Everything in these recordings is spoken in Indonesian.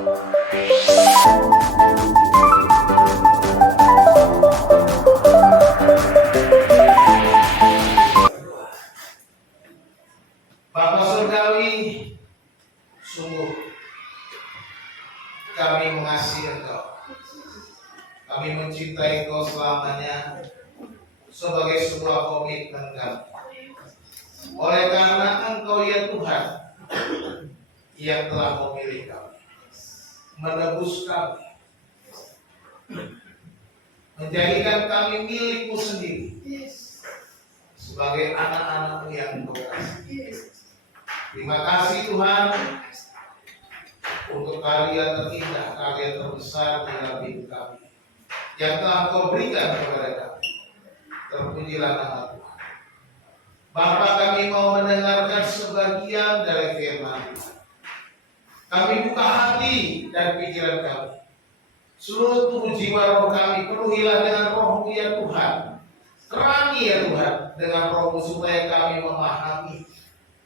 Bapa Surgawi, sungguh kami mengasihi Engkau. Kami mencintai Engkau selamanya sebagai sebuah komitmen kami. Oleh karena Engkau ya Tuhan yang telah memilih kami, menebus kami, menjadikan kami milik-Mu sendiri sebagai anak-anak-Mu yang Engkau kasih. Terima kasih Tuhan untuk karya terindah, karya terbesar dalam hidup kami yang telah Kau berikan kepada kami. Terpujilah nama Tuhan. Bapa, kami mau mendengarkan sebagian dari firman Tuhan. Kami buka hati dan pikiran kami. Seluruh tubuh jiwa roh kami penuhilah dengan roh-Mu ya Tuhan. Terangi ya Tuhan dengan roh-Mu supaya kami memahami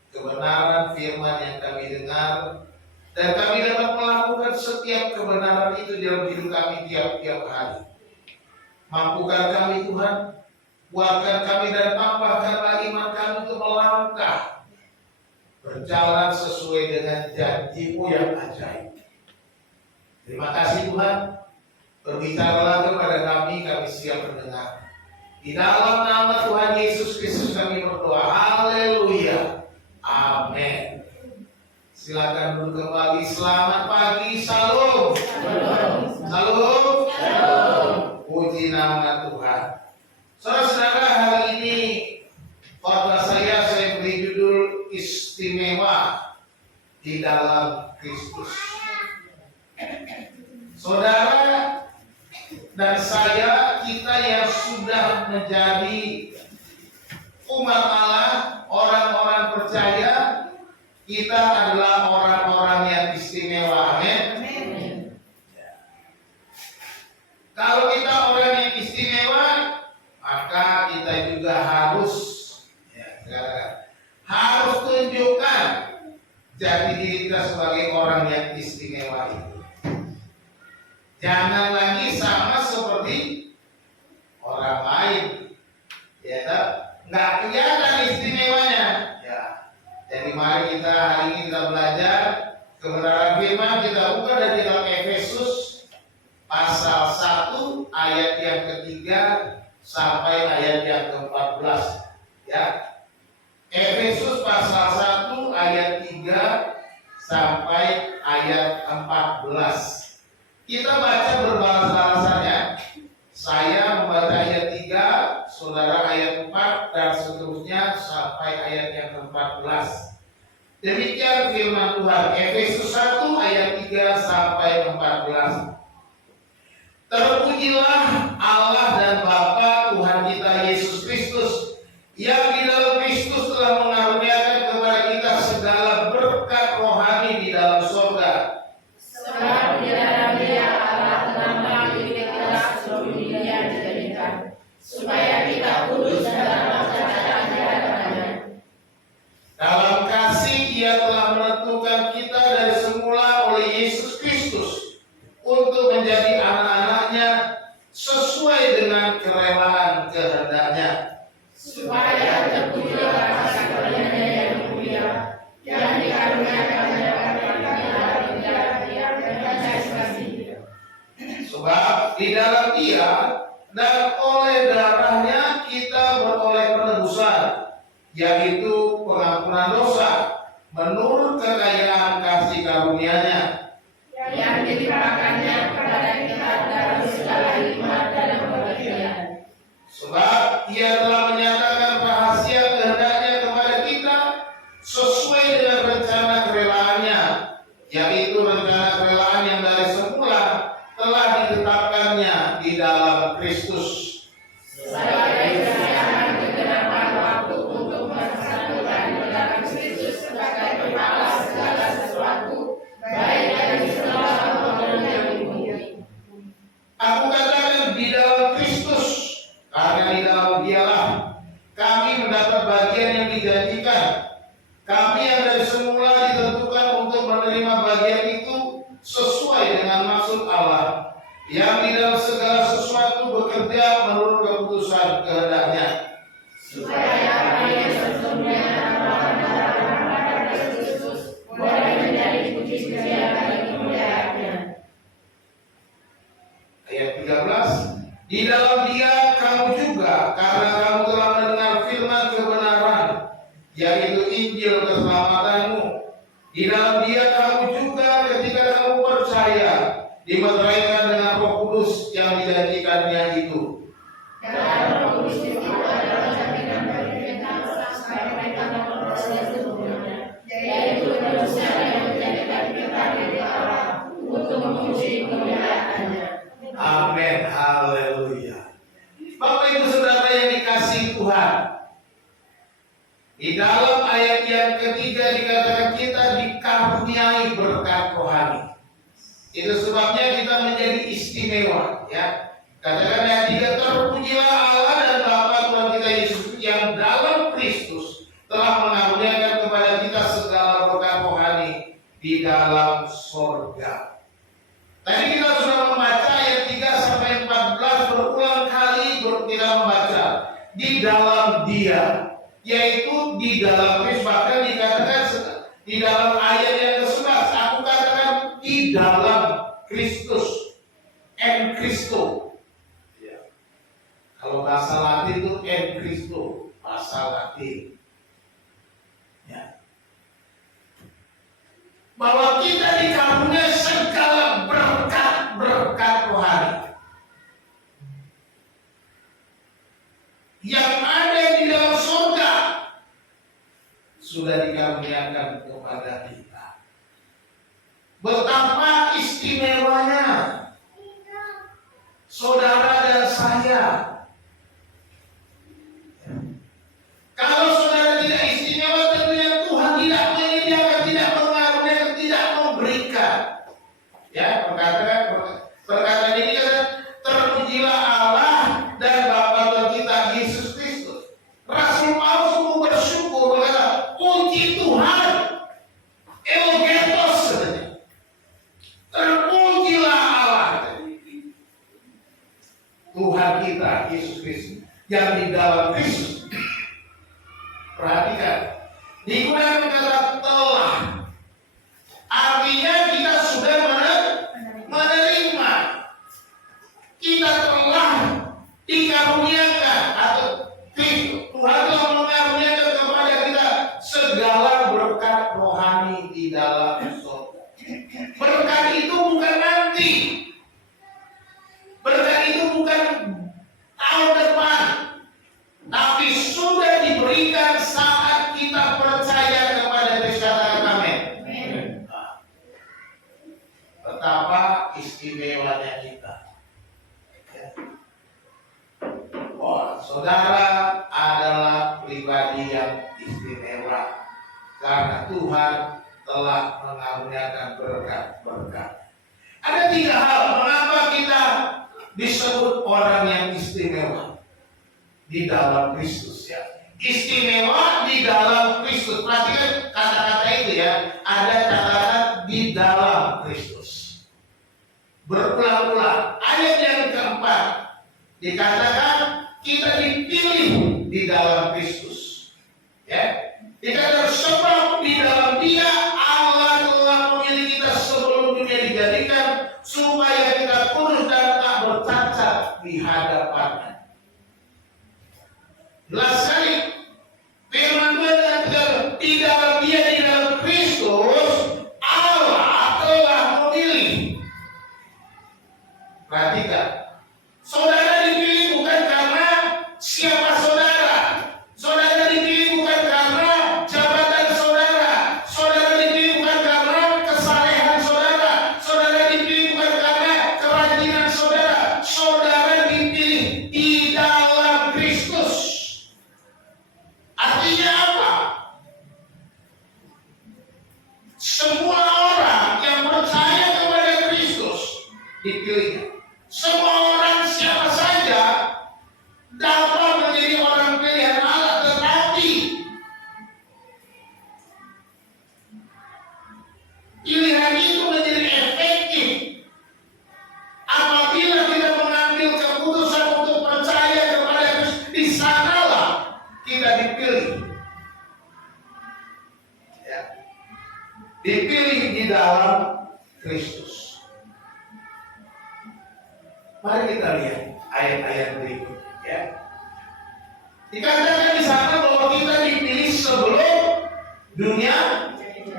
kebenaran firman yang kami dengar, dan kami dapat melakukan setiap kebenaran itu dalam hidup kami tiap-tiap hari. Mampukan kami Tuhan, kuatkan kami dan tambahkanlah iman kami untuk melangkah berjalan sesuai dengan janji-Mu yang ajaib. Terima kasih Tuhan, berbicaralah kepada kami siap mendengar. Di dalam nama Tuhan Yesus Kristus kami berdoa. Haleluya. Amin. Silakan duduk kembali. Selamat pagi. Salam. Salam. Puji nama Tuhan. Saudara-saudara, hari ini khotbah saya beri judul istimewa di dalam Kristus. Saudara dan saya, kita yang sudah menjadi umat Allah, orang-orang percaya, kita adalah orang-orang yang istimewa. Amin. Kalau kita orang yang istimewa, maka kita juga harus tunjukkan jati diri kita sebagai orang yang istimewa itu. Jangan lagi sama seperti orang lain, nggak kelihatan istimewanya. Jadi mari kita hari ini kita belajar kebenaran firman. Kita buka dari dalam Efesus pasal 1 ayat yang ketiga sampai ayat yang ke-14. Efesus pasal 1 ayat 3 sampai ayat 14. Kita baca berbalas-balasannya. Saya membaca ayat 3, saudara ayat 4, dan seterusnya sampai ayat yang ke-14. Demikian firman Tuhan. Efesus 1 ayat 3 sampai 14. Terpujilah Allah dan Bapa Tuhan kita Yesus Kristus, yang di dalam Kristus telah mengaruniakan kepada kita segala berkat rohani di dalam surga. Sebab di dalam Dia Allah telah mengampuni kita sebelum dunia dijadikan, supaya kita kudus dalam percaya kepada-Nya. Dalam kasih Ia telah menentukan kita dari semula oleh Yesus Kristus untuk menjadi anak-anak-Nya sesuai dengan kerelaan kehendak-Nya, supaya terpujilah kasih karunia-Nya yang mulia, yang dikaruniakannya kepada kita yang percaya kasih. sebab di dalam Dia dan oleh darah-Nya kita beroleh penebusan, yaitu pengampunan dosa, menurut kekayaan kasih karunia-Nya, yang dilimpahkannya kepada kita dalam segala hikmat dan pengertian. sebab Ia telah menyatakan rahasia kehendak-Nya kepada kita sesuai dengan rencana kerelaan-Nya, yaitu rencana kerelaan yang dari semula telah ditetapkannya di dalam Kristus, Sebagai kesayangan kegenapan waktu untuk mempersatukan di dalam Kristus sebagai kepala segala sesuatu, baik yang di surga maupun yang di bumi. Aku katakan di dalam Kristus, karena di dalam Dialah kami mendapat bagian yang dijanjikan. Kami yang dari semula ditentukan untuk menerima bagian itu sesuai yang di dalam segala sesuatu bekerja menurut keputusan kehendaknya, supaya apa yang sesungguhnya dalam pada Kristus boleh menjadi puji-pujian bagi kemuliaannya. Ayat 13, di dalam Dia kamu juga, karena kamu telah mendengar firman kebenaran, yaitu Injil keselamatanmu. Di dalam Dia kamu juga ketika kamu percaya, dimeteraikan dengan Roh Kudus yang dijanjikannya itu. Karena Roh Kudus itu adalah jaminan perlindungan sampai mereka memperoleh seluruhnya, yaitu manusia yang menjadikan kita milik Allah untuk memuji kemuliaannya. Amin, haleluya. Bapak Ibu Saudara yang dikasihi Tuhan, di dalam ayat yang ketiga dikatakan kita dikaruniai berkat rohani. Itu sebabnya kita menjadi istimewa, ya. Katakan yang tiga, terpujilah Allah dan Bapa Tuhan kita Yesus yang dalam Kristus telah mengaruniakan kepada kita segala berkat rohani di dalam sorga. Tadi kita sudah membaca ayat 3 sampai 14 berulang kali kita membaca di dalam Dia, yaitu di dalam Kristus. Bahkan dikatakan di dalam ayat yang ke-11, aku katakan di dalam Kristus, en Christo. Ya. Kalau bahasa Latin itu en Christo, bahasa Latin. Ya. Bahwa kita dikaruniai segala berkat-berkat rohani yang ada di dalam surga sudah dikaruniakan kepada kita. Betapa istimewanya saudara dan saya. Kalau saudara tidak istimewa, tentunya Tuhan tidak menyediakan, tidak mengaruniakan, tidak memberikan. Ya, perkataan ini kan, terpujilah Allah dan Bapa Tuhan kita Yesus Kristus. Rasul Paulus mau bersyukur, berkata, puji Tuhan, Eugetos, terpujilah Allah, Tuhan kita Yesus Kristus yang di dalam Kristus. Perhatikan, digunakan kata telah, artinya kita sudah menerima, kita telah dikaruniakan, atau Tuhan telah mengaruniakan kepada kita segala berkat rohani di dalam surga. Berkat itu bukan nanti, berkat itu bukan tahun depan, tapi sudah diberikan saat kita percaya kepada Kristus. Katakan amin. Betapa istimewanya kita. Ya. Oh, saudara adalah pribadi yang istimewa karena Tuhan telah mengaruniakan berkat-berkat. Ada 3 hal mengapa kita disebut orang yang istimewa di dalam Kristus, ya. Istimewa di dalam Kristus. Perhatikan kata-kata itu, ya. Ada catatan di dalam Kristus. Berulang-ulang. Ayat yang keempat dikatakan kita dipilih di dalam Kristus. Ya. Dikatakan sebab di dalam Dia Allah telah memilih kita sebelum dunia dijadikan supaya kita kudus dan tak bercacat di hadapannya. Jelas sekali. Firman Tuhan yang di dalam Dia, di dalam Kristus Allah telah memilih. Perhatikan, saudara dipilih bukan karena siapa saudara. Saudara dipilih bukan karena jabatan saudara. Saudara dipilih bukan karena kesalehan saudara. Saudara dipilih bukan karena kerajinan saudara. Saudara dipilih di dalam Kristus. Artinya apa? Semua orang yang percaya kepada Kristus dipilih. Semua orang siapa saja dapat menjadi orang pilihan Allah, tetapi pilihan itu menjadi efektif apabila di dalam Kristus. Mari kita lihat ayat-ayat berikut ya. Dikatakan di sana bahwa kita dipilih sebelum dunia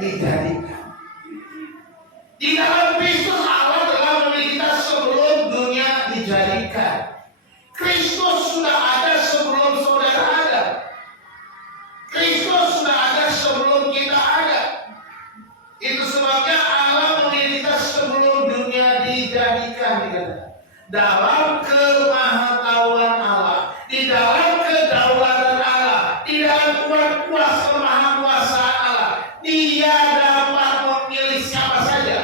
dijadikan. Di dalam Kristus Allah telah memilih kita sebelum dunia dijadikan. Kristus sudah ada sebelum saudara ada. Kristus sudah ada sebelum kita ada. Itu sebabnya Allah memilih kita sebelum dunia dijadikan. Dalam kemahatauan Allah, di dalam kedaulatan Allah, di dalam kuasa kemahakuasaan Allah, Dia dapat memilih siapa saja.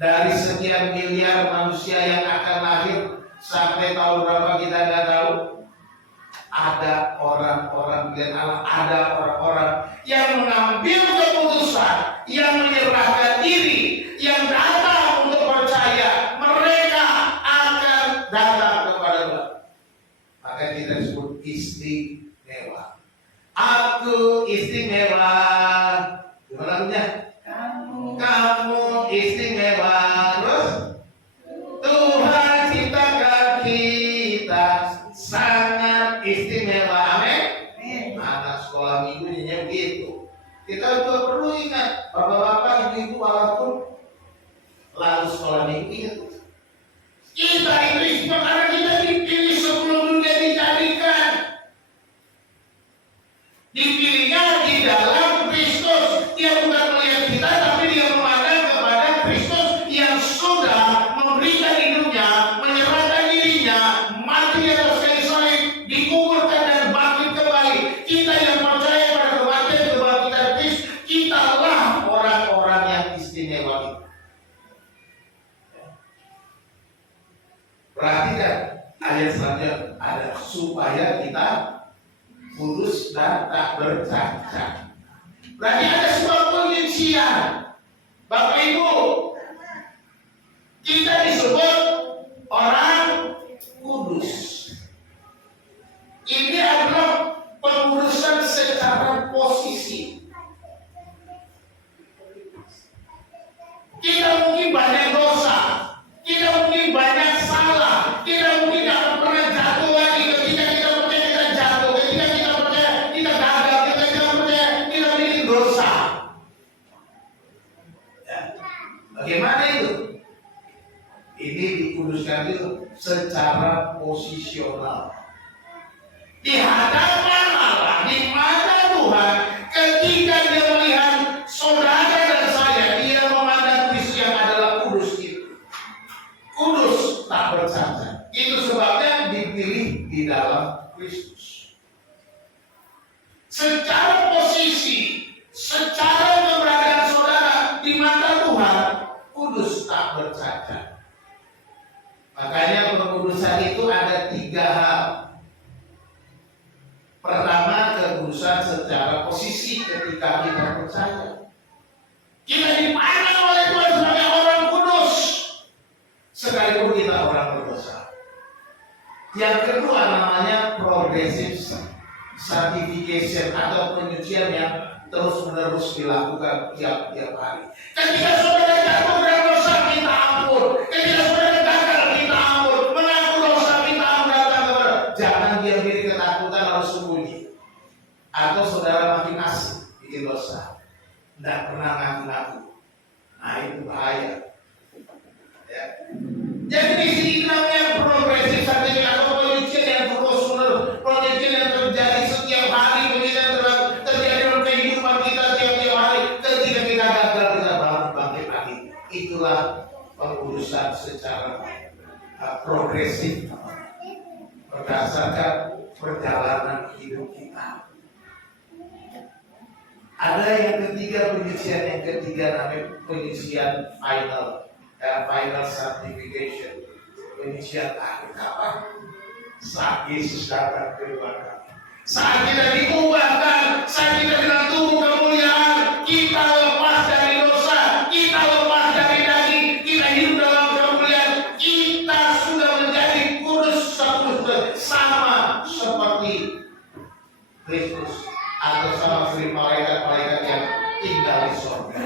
Dari sekian miliar manusia yang akan lahir sampai tahun berapa kita nggak tahu. Ada orang-orang pilihan Allah, ada orang-orang yang mengambil keputusan, yang menyerahkan diri, yang datang untuk percaya mereka akan datang kepada Tuhan. Maka kita sebut istimewa. Aku istimewa. Gimana punya? Kamu istimewa. Terus Tuhan ciptakan kita sangat istimewa. Amin. Anak sekolah minggu nyanyi begitu. Kita juga perlu ingat, bapak-bapak, ibu-ibu, walaupun lalu sekolah minggu ingat, kita itu istimewa karena kita dipilih sebelum dunia dijadikan. Dipilihnya di dalam Kristus. Dia bukan melihat kita, tapi dia memandang kepada Kristus yang sudah memberikan hidupnya, menyerahkan dirinya, mati di atas kayu salib, dikuburkan dan bangkit kembali. Kita yang percaya pada kematian kebangkitan Kristus, kitalah orang-orang yang istimewa itu. Perhatikan ayat selanjutnya, ada supaya kita kudus dan tak bercacat. Berarti ada sebuah penyucian. Bapak Ibu, kita disebut orang kudus. Ini adalah pengudusan secara posisi. Kita mungkin banyak dosa, kita mungkin banyak salah, kita mungkin tidak pernah jatuh lagi. Ketika kita percaya kita jatuh, ketika kita percaya kita gagal, ketika kita percaya kita bikin dosa. Ya. Bagaimana itu? Ini dikuduskan itu secara posisional. Di hadapan Allah, di mata Tuhan, ketika dia melihat saudara dan saya, dia memandang Kristus yang adalah kudus itu. Kudus tak bercacat. Itu sebabnya dipilih di dalam Kristus. Secara posisi, secara keberadaan saudara di mata Tuhan, kudus tak bercacat. Makanya pengudusan itu ada 3 hal. Pertama, kekudusan secara posisi ketika kita percaya. Kita dipandang oleh Tuhan sebagai orang kudus, sekalipun kita orang berdosa. Yang kedua namanya progressive sanctification atau penyucian yang terus-menerus dilakukan tiap-tiap hari. Ketika saudara jatuh dalam dosa, minta ampun. Ketika saudara gagal, minta ampun. Mengaku dosa, minta ampun, datang kepada. Jangan diam diri ketakutan lalu sembunyi. Atau saudara makin asik bikin dosa, tidak pernah ngaku-ngaku. Nah itu bahaya. Ya. Jadi di sini namanya progresif sanctification atau penyucian yang terus-menerus, penyucian yang terjadi setiap hari, penyucian yang terjadi dalam kehidupan kita tiap-tiap hari. Ketika kita gagal, kita bangkit lagi. Itulah pengudusan secara progresif berdasarkan perjalanan hidup kita. Ada yang ketiga, penyucian yang ketiga namanya penyucian final, final sanctification, penyucian akhir. Apa? Saat Yesus datang kedua kali, saat kita diubahkan, saat kita dengan tubuh kemuliaan, kita lepas dari dosa, kita lepas dari daging, kita hidup dalam kemuliaan, kita sudah menjadi kudus sama seperti Kristus atau sama seperti malaikat-malaikat yang tinggal di surga.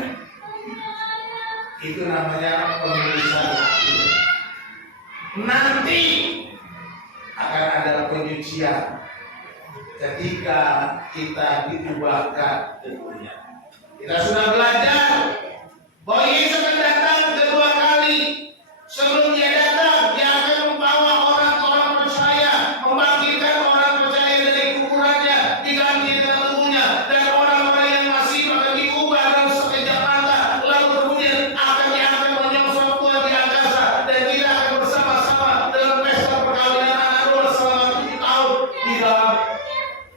Itu namanya penulisan hati. Nanti akan ada penyucian ketika kita diubahkan ke dunia. Kita sudah belajar bahwa Yesus akan datang kedua kali. Sebelum dia datang, dia akan membawa orang-orang percaya, membangkitkan orang percaya dari kuburannya, diganti dengan tubuhnya, dan orang-orang yang masih akan diubah dalam sekejap mata, lalu kemudian akan diangkat menyongsong Tuhan di angkasa, dan kita akan bersama-sama dalam pesta perkawinan anak domba selama 7 tahun di dalam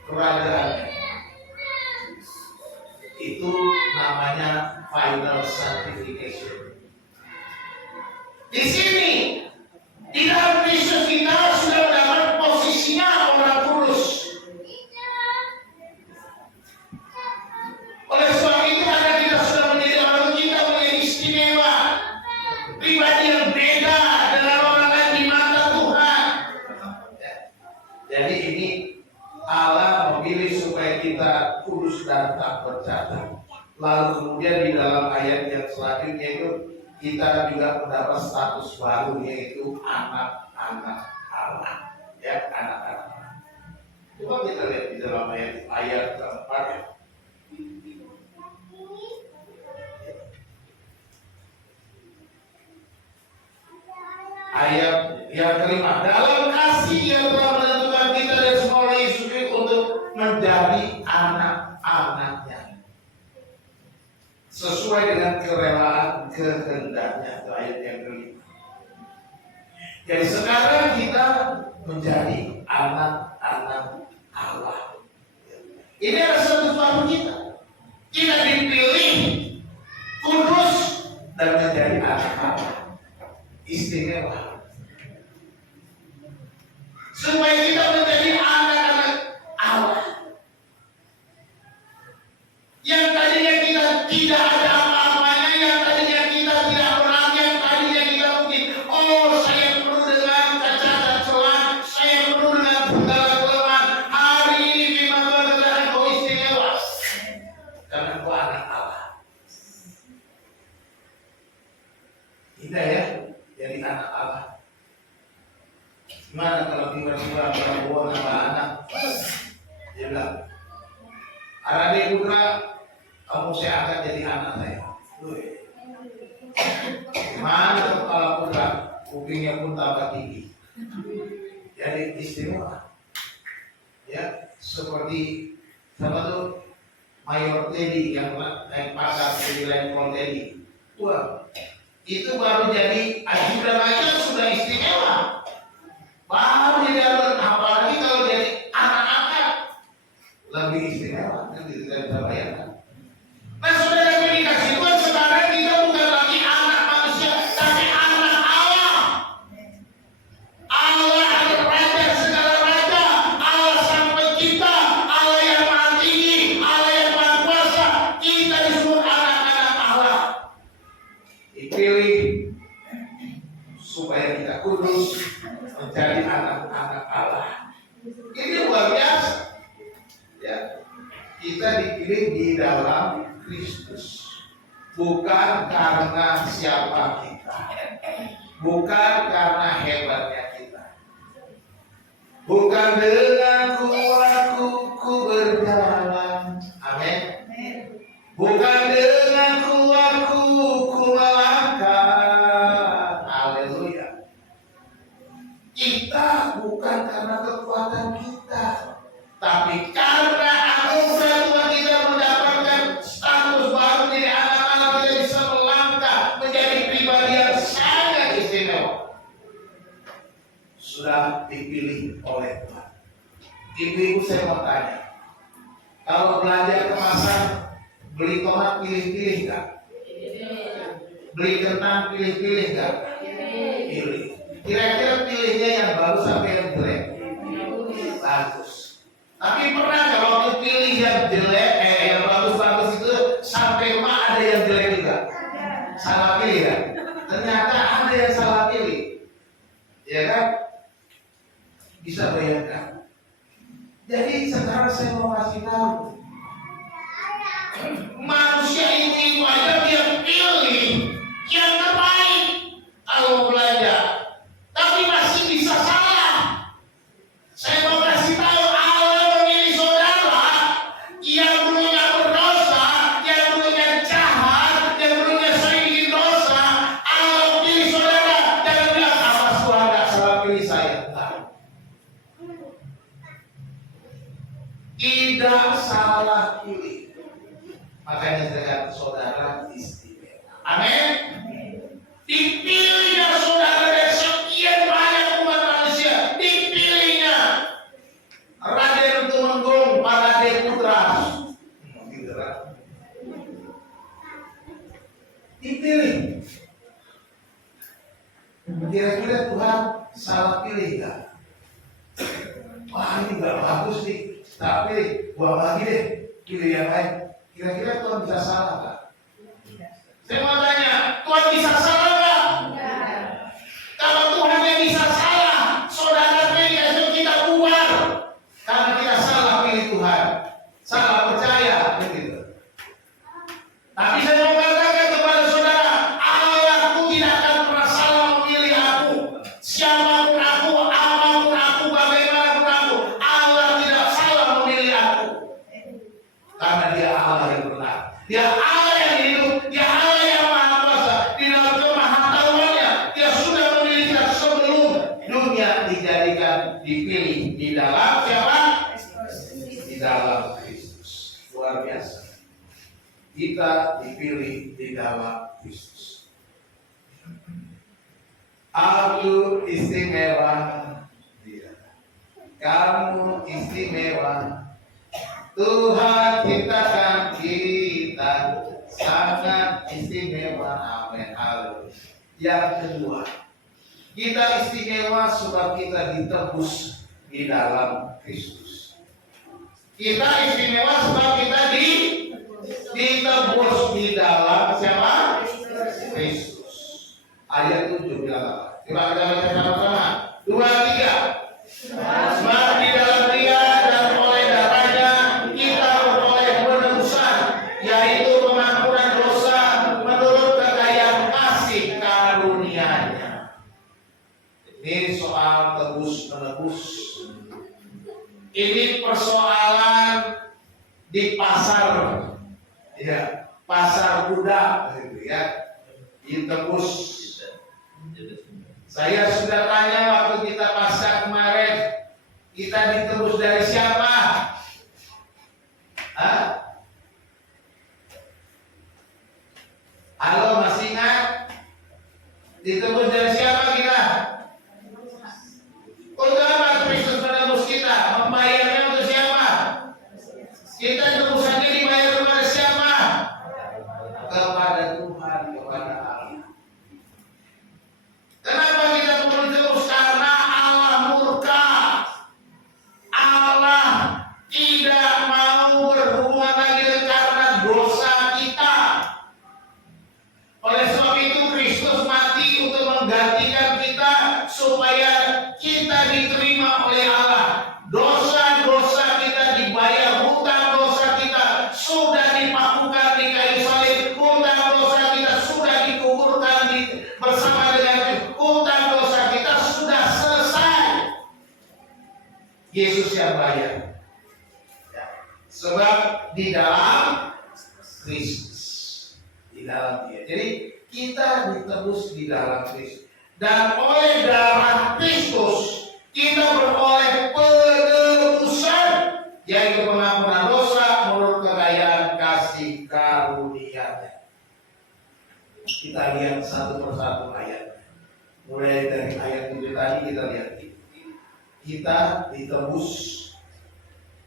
kerajaannya. Itu namanya final sanctification. Di sini, di dalam Kristus kita sudah mendapat posisinya orang kudus. Oleh sebab itu, karena kita sudah menjadi orang, kita menjadi istimewa, pribadi yang beda dengan orang lain di mata Tuhan. Jadi ini Allah memilih supaya kita kudus dan tak bercacat. Lalu kemudian di dalam ayat yang selanjutnya itu kita juga mendapat status baru, yaitu anak-anak Allah. Ya, anak-anak Allah. Coba kita lihat di dalam ayat keempat ya. Ayat yang kelima, dalam kasih yang telah menentukan kita dan semua orang Yesus untuk menjadi anak-anaknya sesuai dengan kerelaan kehendaknya. Itu ayat yang kelima. Jadi sekarang kita menjadi anak-anak Allah. Ini adalah satu baru kita. Kita dipilih kudus dan menjadi anak Allah. Istimewa. Supaya kita menjadi anak-anak Allah. Yang tadinya kita tidak ada apa-apanya, yang tadinya kita tidak berani, yang tadinya kita mungkin, oh saya penuh dengan cacat dan celah, saya penuh dengan segala kelemahan. Hari ini memang Tuhan kau istimewa, karena kau anak Allah. Indah ya, jadi anak Allah. Gimana kalau tiba-tiba Prabowo nama anak? Dia bilang, Arade Putra, kamu saya angkat jadi anak saya. Gimana kepala putra, kupingnya pun tambah tinggi. Jadi istimewa. Ya, seperti sama tuh Mayor Teddy yang naik pangkat jadi Letkol Teddy. Wah, itu baru jadi ajudan aja sudah istimewa. Baru jadi ajudan, apalagi kalau jadi anak-anak lebih istimewa. Kan kita bisa bayangkan. Nah, saudara yang dikasih Tuhan, sekarang kita bukan lagi anak manusia, tapi anak Allah. Allah adalah Raja segala raja, Allah Sang Pencipta, Allah yang Maha Tinggi, Allah yang Maha Kuasa. Kita disebut anak-anak Allah. Dipilih supaya kita kudus menjadi anak-anak Allah. Ini luar biasa. Ya, kita dipilih di dalam Kristus, bukan karena siapa kita, bukan karena hebatnya kita, bukan dengan kuatku ku berjalan, amin, bukan dengan kuatku ku melangkah, haleluya. Kita bukan karena kekuatan kita, tapi karena anugerah Tuhan kita mendapatkan status baru dari anak-anak, kita bisa melangkah menjadi pribadi yang sangat istimewa. Sudah dipilih oleh Tuhan. Ibu-ibu saya mau tanya, kalau belanja kemasan, beli tomat pilih-pilih nggak? Beli kentang pilih-pilih nggak? Pilih. Kira-kira pilihnya yang bagus sampai yang jelek? Bagus. Tapi pernah nggak waktu pilih yang jelek, yang bagus-bagus itu sampai emak ada yang jelek juga? Salah pilih ya? Ternyata ada yang salah pilih, ya kan? Bisa bayangkan. Jadi sekarang saya mau kasih tahu, manusia ibu-ibu Allah pilih. Makanya saya kata saudara istimewa. Amin. Dipilihnya saudara dari sekian banyak umat manusia. Dipilihnya Raden Tumenggung Parade Putra. Dipilih. Kira-kira Tuhan salah pilih nggak? Wah ini nggak bagus nih, tapi buang lagi deh, pilih yang lain. Kira-kira Tuhan bisa salah nggak? Saya mau tanya, Tuhan bisa salah nggak? Kalau Tuhan yang bisa salah, saudara pilih itu kita buang. Karena kita salah pilih Tuhan, salah percaya, begitu. Tapi saya mau katakan kepada saudara, Allahku tidak akan pernah salah memilih aku. Siapapun aku, apapun aku, bagaimanapun aku, Allah tidak salah memilih aku. Karena Dia Allah yang benar. Dia Allah yang hidup, Dia Allah yang maha kuasa. Di dalam kemahatauannya, Dia sudah memilih kita sebelum dunia dijadikan, dipilih di dalam siapa? Di dalam Kristus. Luar biasa. Kita dipilih di dalam Kristus. Aku istimewa, kamu istimewa. Tuhan ciptakan kita sangat istimewa. Amin. Haleluya. Yang kedua, kita istimewa sebab kita ditebus di dalam Kristus. Kita istimewa sebab kita ditebus di dalam siapa? Kristus. Ayat 7 bilang apa? Coba kita baca sama-sama. 2, 3. Sebab di dalam Dia dan oleh darahnya kita beroleh penebusan, yaitu pengampunan dosa menurut kekayaan kasih karunia-Nya. Ini soal tebus menebus. Ini persoalan di pasar. Ya, pasar budak gitu ya. Ditebus. Saya sudah tanya waktu kita pasca kemarin, kita ditebus dari siapa? Hah? Halo, masih ingat? Ditebus dari siapa kita? Untuk apa Kristus menebus kita? Membayarnya untuk siapa? Kita tebusannya dibayar kepada siapa? Kepada Tuhan, kepada Allah. Kenapa kita perlu ditebus? Karena Allah murka. Allah tidak mau berhubungan lagi karena dosa kita. Oleh sebab itu Kristus mati untuk menggantikan kita supaya kita diterima oleh Allah. Dosa-dosa kita dibayar, hutang dosa kita sudah dipakukan di kayu salib, hutang dosa kita sudah dikuburkan bersama dengan Kristus, hutang dosa kita sudah selesai. Yesus yang bayar. Ya. Sebab di dalam Kristus, di dalam Dia. Jadi kita ditebus di dalam Kristus. Dan oleh darah Kristus kita beroleh penebusan, yaitu pengampunan dosa menurut kekayaan kasih karunia-Nya. Kita lihat satu persatu ayat. Mulai dari ayat 7 tadi kita lihat ini. Kita ditebus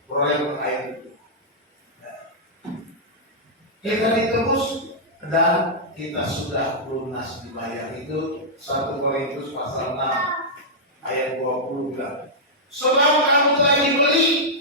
oleh ayat itu. Kita ditebus dan kita sudah lunas dibayar. Itu 1 Korintus pasal 6 ayat 20 bilang, sebab kamu telah dibeli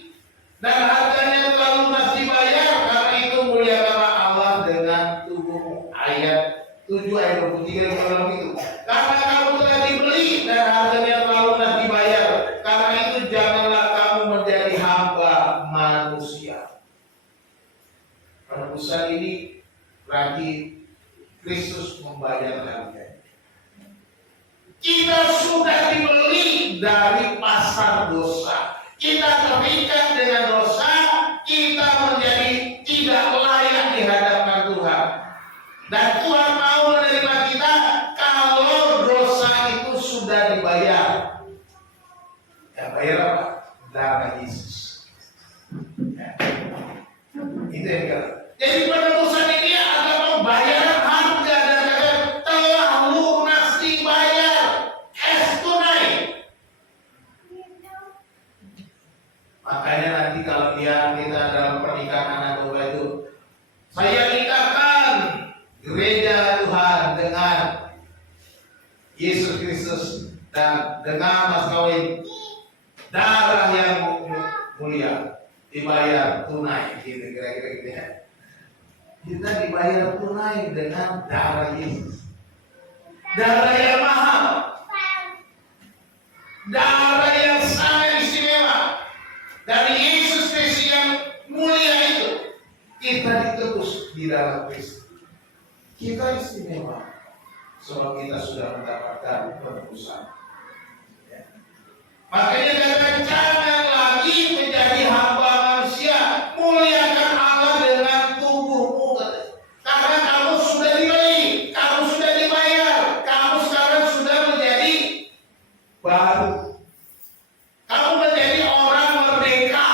dan harganya telah lunas dibayar, karena itu muliakanlah Allah dengan tubuhmu. Ayat 7 ayat 23 bilang itu. Karena kamu telah dibeli dan harganya telah lunas dibayar, karena itu janganlah kamu menjadi hamba manusia. Penebusan ini berarti Kristus membayar harganya. Kita sudah dibeli dari pasar dosa. Kita terikat dengan dosa. Kita menjadi tidak layak di hadapan Tuhan. Dan Tuhan mau menerima kita kalau dosa itu sudah dibayar. Ya, bayar apa? Darah Yesus. Ya. Yesus Kristus dan dengan mas kawin darah yang mulia dibayar tunai, gitu kira-kira gitu ya. Kita dibayar tunai dengan darah Yesus, darah yang mahal, darah yang sangat istimewa dari Yesus Kristus yang mulia itu. Kita ditebus di dalam Kristus. Kita istimewa sebab kita sudah mendapatkan penebusan. Ya. Makanya katakan jangan lagi menjadi hamba manusia, muliakan Allah dengan tubuhmu. Karena kamu sudah dibeli, kamu sudah dibayar, kamu sekarang sudah menjadi baru. Kamu menjadi orang merdeka.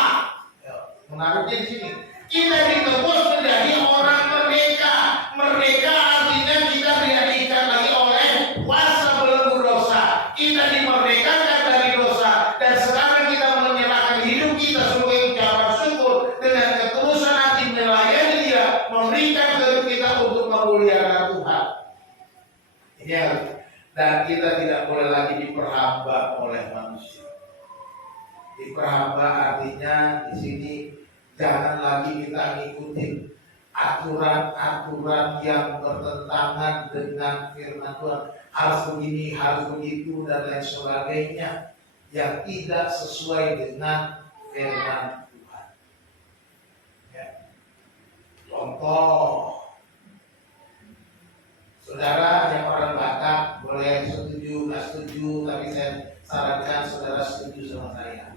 Ya, menariknya di sini. Kita ditebus menjadi orang merdeka. Merdeka artinya kita tidak diikat lagi oleh kuasa belenggu dosa. Kita dimerdekakan dari dosa. Dan sekarang kita menyerahkan hidup kita sebagai ucapan syukur dengan ketulusan hati melayani Dia, memberikan hidup kita untuk memuliakan Tuhan. Ya. Dan kita tidak boleh lagi diperhamba oleh manusia. Diperhamba artinya di sini jangan lagi kita ngikutin aturan-aturan yang bertentangan dengan firman Tuhan. Harus begini, harus begitu, dan lain sebagainya yang tidak sesuai dengan firman Tuhan. Ya. Contoh, saudara yang orang Batak boleh setuju, nggak setuju, tapi saya sarankan saudara setuju sama saya.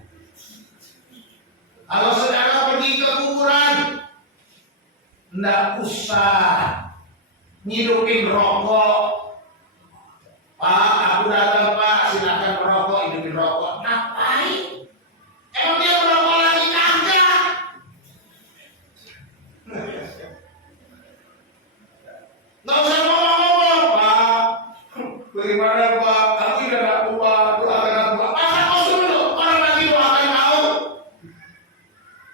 Kalau saudara pergi ke kuburan, nggak usah ngidupin rokok. Pak, aku datang Pak, silakan merokok, hidupin rokok. Ngapain? Emang dia merokok lagi kagak? Nggak usah ngomong-ngomong, Pak. Bagaimana Pak? Aku udah nggak tua, doakan aku Pak. Masa kau suruh orang lagi doakan kau?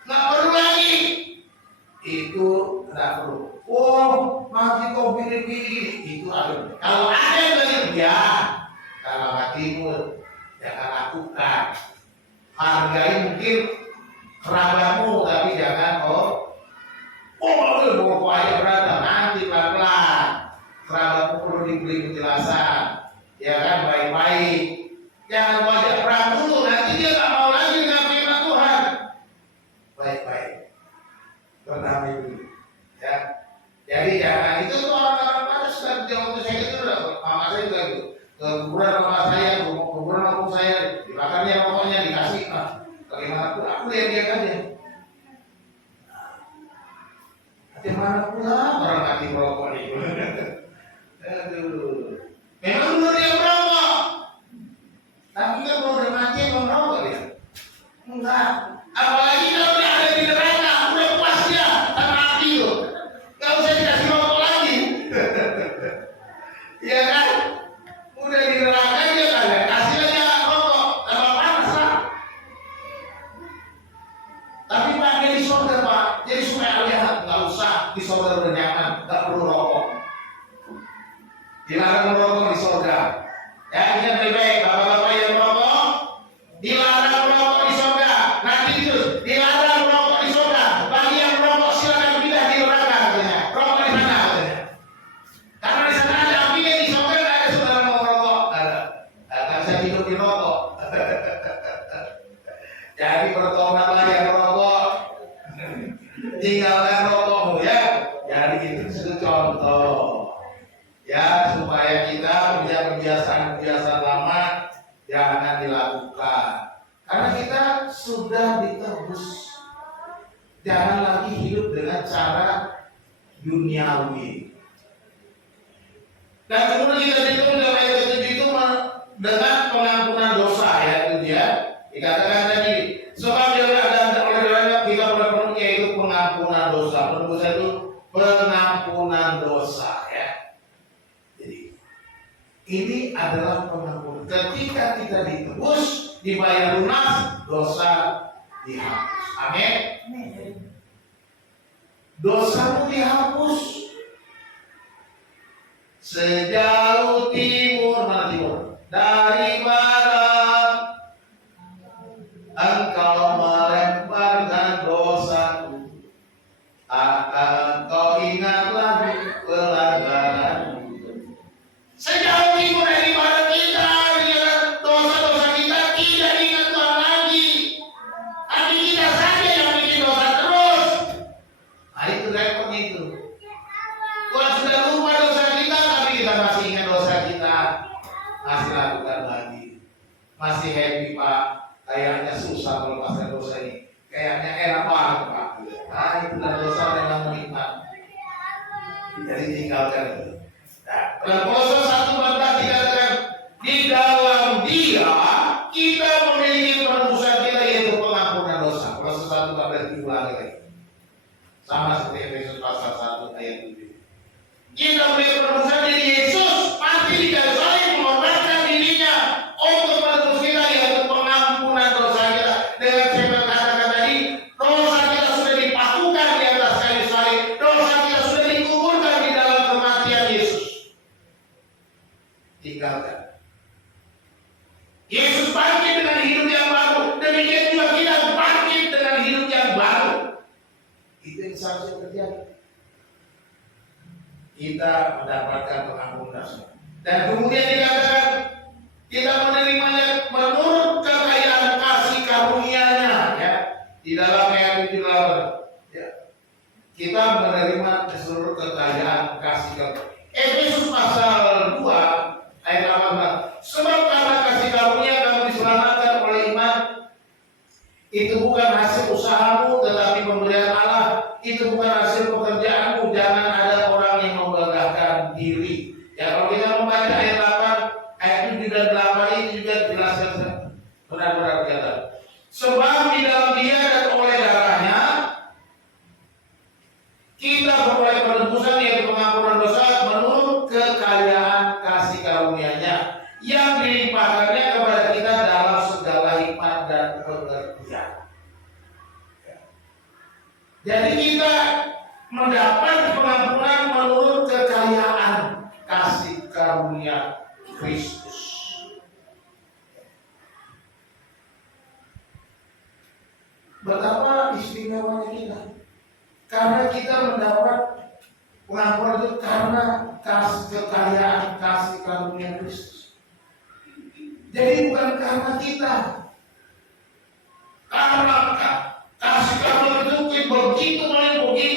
Nggak perlu lagi. Itu nggak perlu. Oh, mati kau pilih-pilih. Itu ada. Kalau ada yang bilang ya, kalau hatimu jangan lakukan. Hargai mungkin kerabatmu, tapi jangan mau aja berada. Nanti pelan-pelan. Kerabatmu perlu diberi penjelasan. Ya kan, baik-baik. Jangan wajah perang dulu. Nanti dia nggak mau lagi dengan firman Tuhan. Baik-baik. Berdamai dulu. Ya. Jadi jangan itu tuh orang-orang pada sudah jauh saya itu udah mama saya juga itu ke kuburan mama saya, kuburan mama saya dibakarnya pokoknya dikasih bagaimana pun aku lihat aja. Bagaimana pula orang mati merokok itu. Aduh. Memang benar dia merokok. Tapi kan kalau udah mati mau merokok dia. Enggak. Apalagi kalau dia ada di neraka, udah puas dia sama api itu. Gak usah dikasih rokok lagi. Iya kan? Udah di neraka dia kagak kasih aja rokok, tambah panas lah. Tapi pakai di surga Pak, jadi supaya lihat nggak usah di surga udah nyaman, nggak perlu rokok. Dilarang merokok di surga. Ya ingat baik-baik, bapak-bapak yang merokok, dilarang merokok di surga. Nanti itu dilarang merokok di surga. Bagi yang merokok silakan pindah di neraka katanya. Rokok di sana katanya. Karena di sana ada apinya, di surga nggak ada saudara mau merokok. Akan saya hidup di rokok. Jadi bertobatlah yang merokok. Tinggalkan rokokmu ya. Jadi itu contoh. Ya, supaya kita punya kebiasaan-kebiasaan lama jangan dilakukan. Karena kita sudah ditebus. Jangan lagi hidup dengan cara duniawi. Dan kemudian kita ditebus dalam ayat 7 itu dengan pengampunan dosa ya itu dia. Dikatakan tadi, sebab dia ada oleh dalamnya kita berpenuh yaitu pengampunan dosa. Penebusan itu pengampunan dosa ya. Jadi ini adalah pengampunan. Ketika kita ditebus, dibayar lunas, dosa dihapus. Amin. Dosamu dihapus sejauh timur, mana timur? daripada engkau melemparkan dosaku, akan kau ingat lagi pelanggaranmu. Sejauh timur daripada kita, dosa-dosa kita tidak ingat Tuhan lagi. Tapi kita saja yang bikin dosa terus. Nah itu repotnya itu. Tuhan sudah lupa dosa kita, tapi kita masih ingat dosa kita, masih lakukan lagi. Masih happy Pak, kayaknya susah melepaskan dosa ini. Kayaknya enak banget Pak. Nah itulah dosa memang menikmat. Jadi tinggalkan itu. Dalam Kolose 1:14 dikatakan, di dalam Dia kita memiliki penebusan kita, yaitu pengampunan dosa. Kolose 1:14 diulangi lagi. Sama seperti Efesus pasal 1 ayat 7. Kita memiliki penebusan dari Yesus mati di kayu salib, mengorbankan dirinya untuk menebus kita, yaitu pengampunan dosa kita. Dengan saya katakan tadi, dosa kita sudah dipakukan di atas kayu salib, dosa kita sudah dikuburkan di dalam kematian Yesus. Tinggalkan. Yesus bangkit dengan hidup yang baru, demikian juga kita bangkit dengan hidup yang baru. Itu yang seharusnya terjadi. Kita mendapatkan pengampunan dosa. Dan kemudian dikatakan kita menerimanya menurut kekayaan kasih karunia-Nya, ya. Di dalam ayat 78, ya. Kita menerima seluruh kekayaan kasih karunia. Efesus pasal 2 ayat 18. Sebab karena kasih karunia kamu diselamatkan oleh iman. Itu bukan hasil usahamu, tetapi pemberian Allah. Itu bukan hasil pekerjaanmu. Jangan ada orang yang membanggakan diri. Ya, kalau kita membaca ayat 8, ayat 7 dan 8 ini juga dijelaskan benar-benar kelihatan. Sebab di dalam Dia dan oleh darahnya kita beroleh penebusan, yaitu pengampunan dosa menurut kekayaan kasih karunia-Nya yang dilimpahkannya kepada kita dalam segala hikmat dan pengertian. Jadi kita mendapat pengampunan menurut kekayaan kasih karunia Kristus. Betapa istimewanya kita, karena kita mendapat pengampunan itu karena kekayaan kasih karunia Kristus. Jadi bukan karena kita, karena kasih karunia itu begitu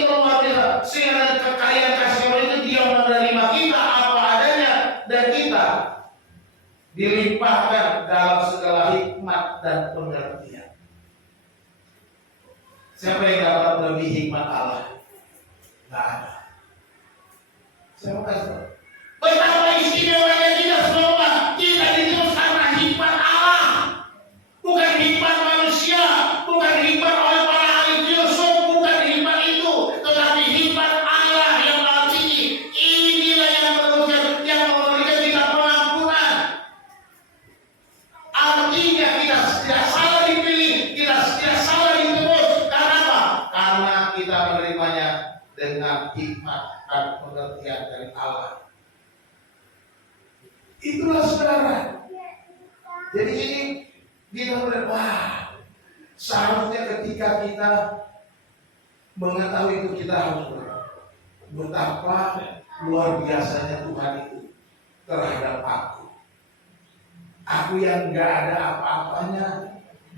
luar biasa, sehingga kekayaan kasih karunia itu Dia menerima kita apa adanya, dan kita dilimpahkan dalam segala hikmat dan pengertian. Siapa yang dapat lebih hikmat Allah? Tidak ada. Saya mau kasih tahu. Betapa istimewanya kita semua. Kita diterus karena hikmat Allah, bukan hikmat manusia, bukan hikmat oleh para ahli filsuf, bukan hikmat itu, tetapi hikmat Allah yang maha tinggi. Inilah yang menemukan, yang memberikan kita pengampunan. Artinya kita tidak salah dipilih, kita tidak salah ditebus. Karena apa? Karena kita menerimanya dengan hikmat dan pengertian dari Allah. Itulah saudara. Jadi ini kita melihat, wah, seharusnya ketika kita mengetahui itu, kita harus betapa luar biasanya Tuhan itu terhadap aku. Aku yang gak ada apa-apanya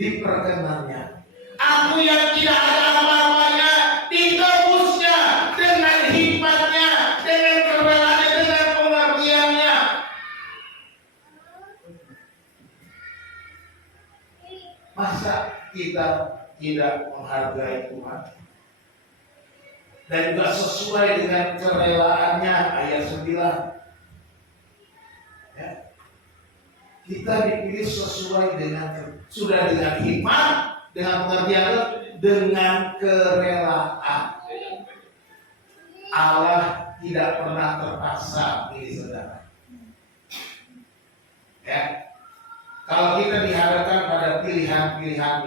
diperkenannya. Aku yang tidak ada apa-apanya ditebusnya dengan hikmatnya, dengan kerelaannya, dengan pengertiannya. Masa kita tidak menghargai Tuhan? Dan juga sesuai dengan kerelaannya, ayat 9. Ya. Kita dipilih sesuai dengan, sudah dengan hikmat, dengan pengertian, dengan kerelaan. Allah tidak pernah terpaksa pilih saudara. Ya. Kalau kita dihadapkan pada pilihan-pilihan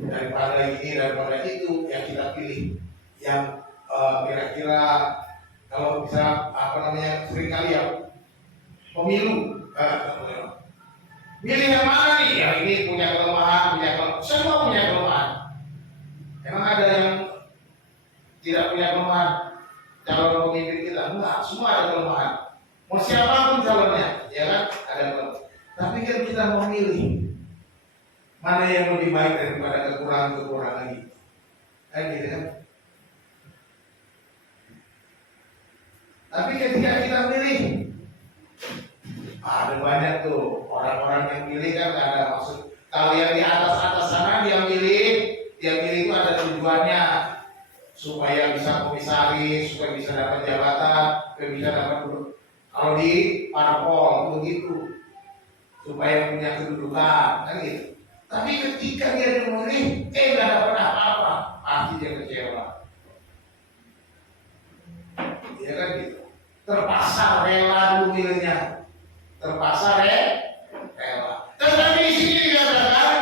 daripada ini, daripada itu, yang kita pilih yang kira-kira kalau bisa seringkali ya pemilu, Milih yang mana nih? Yang ini punya kelemahan, semua punya kelemahan. Emang ada yang tidak punya kelemahan? Calon pemimpin kita, enggak, semua ada kelemahan. Mau siapapun calonnya, ya kan? Ada kelemahan. Tapi kan kita memilih mana yang lebih baik daripada kekurangan-kekurangan itu. Kan gitu kan? Tapi ketika kita milih, ada banyak tuh orang-orang yang milih kan nggak ada maksud. Kalau yang di atas sana dia milih itu ada tujuannya supaya bisa komisaris, supaya bisa dapat jabatan, supaya bisa dapat kalau di parpol begitu, supaya punya kedudukan, kan gitu. Tapi ketika dia memilih, nggak dapat apa-apa, pasti dia kecewa. Ya kan gitu. Terpaksa rela dulu milihnya. Terpaksa rela. Tetapi di sini dikatakan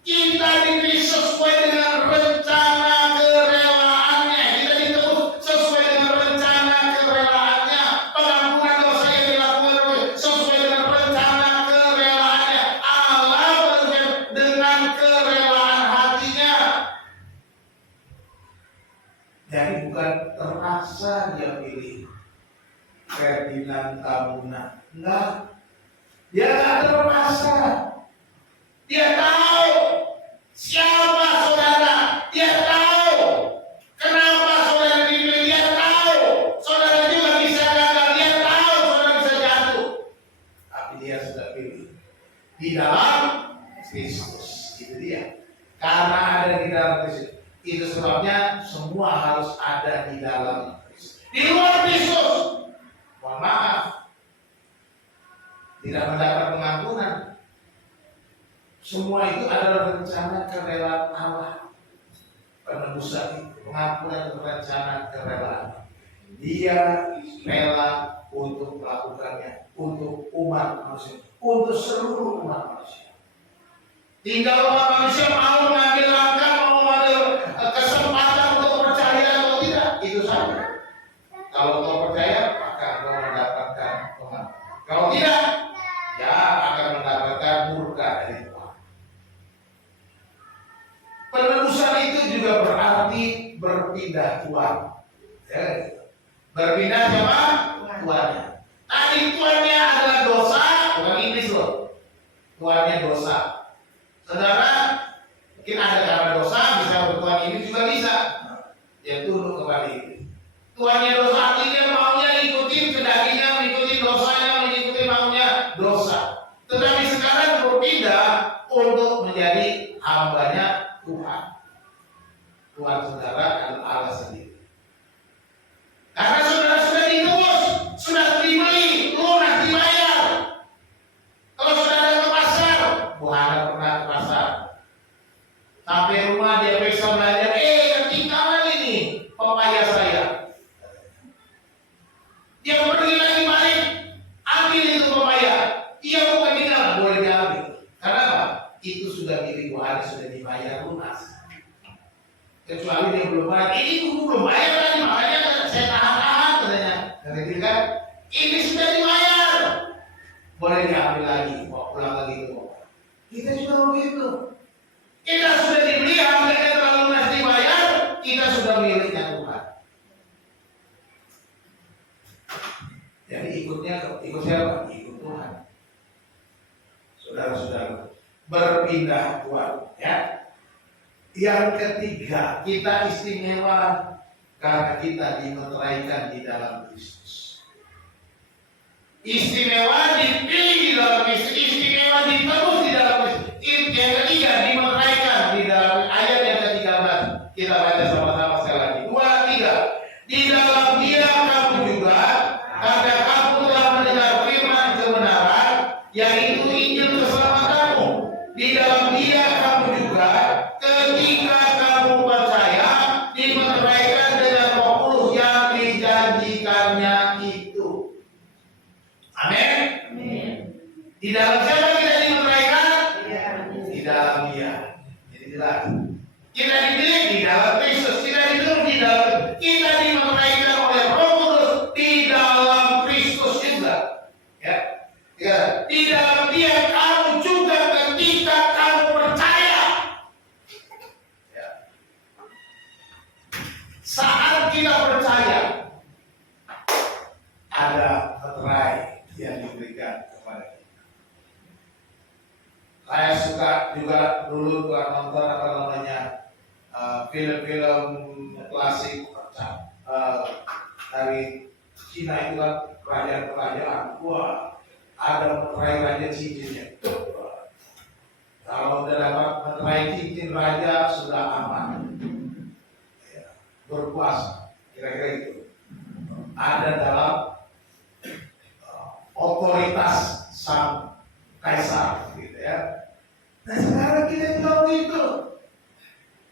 kita diberi sesuai dengan rencana kerelaannya. Kita ditebus sesuai dengan rencana kerelaannya. Pengampunan dosa yang dilakukan sesuai dengan rencana kerelaannya. Allah bekerja dengan kerelaan hatinya. Jadi bukan terpaksa dia pilih Ferdinand Tamuna. Enggak. Dia tak terpaksa. Dia tahu siapa saudara. Dia tahu kenapa saudara dipilih. Dia tahu saudara juga bisa gagal. Dia tahu saudara bisa jatuh. Tapi dia sudah pilih di dalam Kristus. Itu dia. Karena ada di dalam Kristus. Itu sebabnya semua harus ada di dalam Kristus. Di luar Kristus, mohon maaf, tidak mendapat pengampunan. Semua itu adalah rencana kerelaan Allah. Penebusan itu, pengampunan itu rencana kerelaan. Dia rela untuk melakukannya untuk umat manusia, untuk seluruh umat manusia. Tinggal umat manusia mau mengambil langkah, mau mengambil kesempatan untuk percaya atau tidak, itu saja. Kalau kau percaya, maka kau mendapatkan Tuhan. Kalau tidak, ya akan mendapatkan murka dari Tuhan. Penebusan itu juga berarti berpindah tuan. Ya, gitu. Berpindah sama tuannya. Tadi tuannya adalah dosa, bukan iblis loh. Tuannya dosa. Saudara, mungkin ada karena dosa bisa bertuan iblis juga bisa. Ya tunduk kepada iblis. Tuannya dosa artinya maunya ikutin kedagingan, mengikuti dosanya, mengikuti maunya dosa. Tetapi sekarang berpindah untuk menjadi hambanya Tuhan. Tuhan saudara adalah Allah sendiri. Karena saudara sudah ditebus, sudah dibeli, lunas dibayar. Kalau saudara ke pasar, Buhana pernah ke pasar. Sampai rumah dia periksa belajar, ketinggalan ini pepaya saya. Dia pergi lagi balik, ambil itu pepaya. Iya bukan tinggal, boleh diambil. Karena apa? Itu sudah milik Buhana, sudah dibayar lunas. Kecuali dia belum bayar, ini belum bayar tadi, makanya saya tahan-tahan katanya. Karena itu kan, ini sudah dibayar, boleh diambil lagi, mau pulang lagi ke bawah. Kita juga begitu. Kita sudah dibeli, harganya telah lunas dibayar, kita sudah miliknya Tuhan. Jadi ikut siapa? Ikut Tuhan. Saudara-saudara, berpindah Tuhan, ya. Yang ketiga, kita istimewa karena kita dimeteraikan di dalam Kristus. Istimewa dipilih di dalam Kristus, istimewa ditebus di dalam Kristus. Yang ketiga, dimeteraikan di dalam ayat yang ke-13. Kita baca sama-sama sekali lagi. 2, 3. Di dalam Dia kamu juga, karena kamu telah mendengar firman kebenaran, yaitu Injil keselamatanmu. Di dalam Dia kamu juga, ketika kamu percaya, dimeteraikan dengan Roh Kudus yang dijanjikannya itu. Amin. Di dalam siapa kita dimeteraikan? Di dalam Dia. Jadi jelas. Kita dipilih di dalam Kristus. Kita dipilih di dalam. Kita dimeteraikan oleh Roh Kudus di dalam Kristus juga. Ya. Di dalam Dia kamu juga ketika kamu percaya. Ya. Saat kita percaya, ada materai yang diberikan kepada kita. Saya suka juga dulu nonton apa namanya film-film klasik dari Cina itu kan kerajaan-kerajaan. Wah, ada materai raja cincinnya. Kalau udah dapat materai cincin raja sudah aman, ya, berkuasa. Kira-kira itu ada dalam otoritas sang kaisar, gitu ya. Nah sekarang kita tahu itu,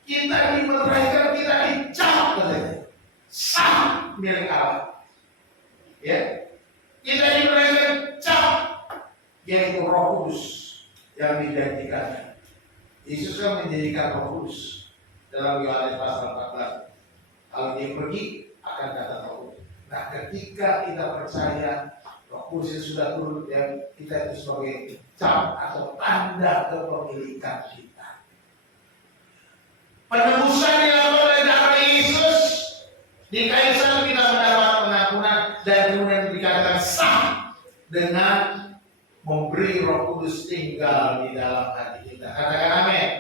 kita dimeteraikan, kita dicap katanya, sah milik Allah. Ya, kita dimeteraikan cap, yaitu Roh Kudus yang dijanjikan. Yesus kan menjanjikan Roh Kudus dalam Yohanes pasal 14. Kalau dia pergi akan datang Roh Kudus. Nah, ketika kita percaya Roh Kudus sudah turun, dan kita itu sebagai cap atau tanda kepemilikan kita. Penebusan dilakukan oleh darah Yesus di kayu salib, kita mendapat pengampunan dan kemudian dikatakan sah dengan memberi Roh Kudus tinggal di dalam hati kita. Katakan amin.